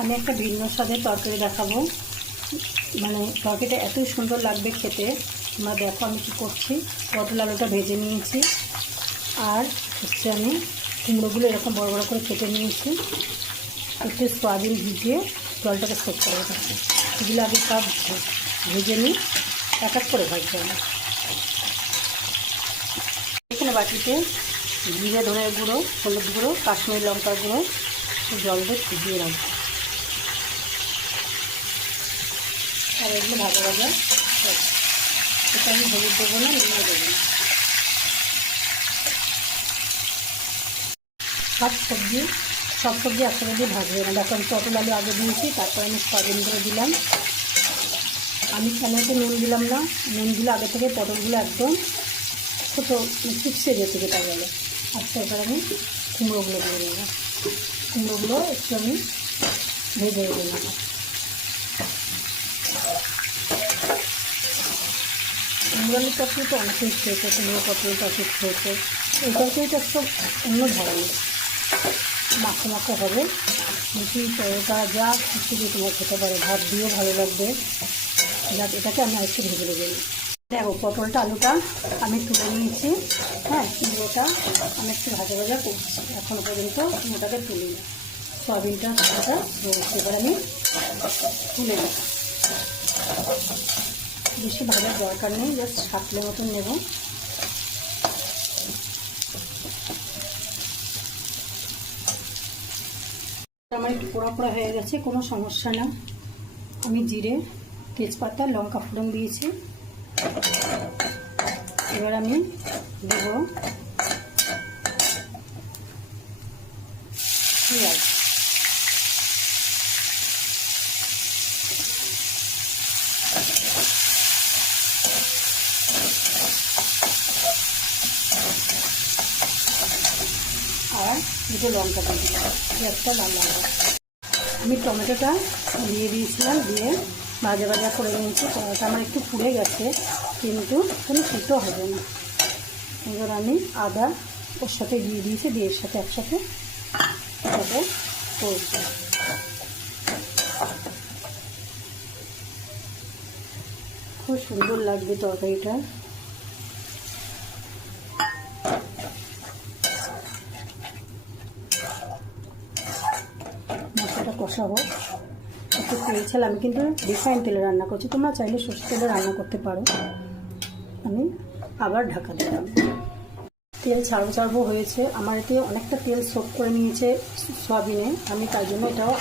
আমি একটা ভিন্ন স্বাদের তরকারি দেখাবো, মানে তরকারিটা এতই সুন্দর লাগবে খেতে। তোমরা দেখো আমি কী করছি। পটল আলুটা ভেজে নিয়েছি, আর হচ্ছে আমি কুমড়োগুলো এরকম বড় বড় করে কেটে নিয়েছি। একটু সয়াবিন ভিজিয়ে জলটাকে সেট করে রাখছি। এগুলো আগে সব ভেজে নিই, এক এক করে ভাজতে হবে। এখানে বাটিতে জিরে ধনের গুঁড়ো, হলুদ গুঁড়ো, কাশ্মীরি লঙ্কার গুঁড়ো জল দিয়ে ভিজিয়ে রাখবো। আর এগুলো ভাজা ভাজা এটা আমি হলুদ দেবো না, নুনও দেবো না। সব সবজি একসাথে দিয়ে ভাজবে না। দেখো আমি পটল আলু আগে দিয়েছি, তারপর আমি সয়াবিনগুলো দিলাম। আমি কেন নুন দিলাম না, নুনগুলো আগে থেকে পটলগুলো একদম ছোটো চিপসে গেছে যেটা গেলে। আচ্ছা, এবার আমি কুমড়োগুলো দিয়ে দেবো। কুমড়োগুলো একটু আমি ভেজে নেব। কুমড়ো আলুর তরকারি তো অনেকেই খেয়েছে, কুমড়ো পটল তরকারি খেয়েছে। এই তরকারিটা একটু অন্য ধরনের, মাখো মাখো হবে। রুটি, পরোটা যা কিছু দিয়ে তোমরা খেতে পারো, ভাত দিয়েও ভালো লাগবে। যাক, এটাকে আমি আরেকটু ভেজে দেবো। দেখো পটলটা আলুটা আমি তুলে নিয়েছি। হ্যাঁ, কুমড়োটা আমি একটু ভাজা ভাজা করছি, এখনও পর্যন্ত কুমড়োটাকে তুলি না। সয়াবিনটা এবার আমি তুলে নেব। বেশি ভাজার দরকার নেই, জাস্ট সাতলে মতন নেব। আমার একটু পোড়া পোড়া হয়ে গেছে, কোনো সমস্যা না। আমি জিরে, তেজপাতা, লঙ্কা ফোড়ন দিয়েছি। এবার আমি দেব পেঁয়াজ। আর দুটো লঙ্কা দিয়ে দিলাম, পেঁয়াজটা লাল লাল। আমি টমেটোটা দিয়ে দিয়েছিলাম, দিয়ে ভাজা ভাজা করে নিয়েছি। টমেটোটা আমার একটু পুড়ে গেছে, কিন্তু কোনো ফুটো হবে না। এবার আমি আদা ওর সাথে দিয়ে দিয়েছি, দিয়ে এর সাথে একসাথে এটাকে করব। খুব সুন্দর লাগবে তরকারিটা। মশলাটা কষাবো, একটু তেল ছেলে। আমি কিন্তু রিফাইন তেলে রান্না করছি, তোমরা চাইলে সরষের তেলে রান্না করতে পারো। আমি আবার ঢাকা দিলাম। তেল ছাড়বো হয়েছে আমার, এতে অনেকটা তেল সোক করে নিয়েছে সয়াবিনে। আমি তাই জন্য এটাও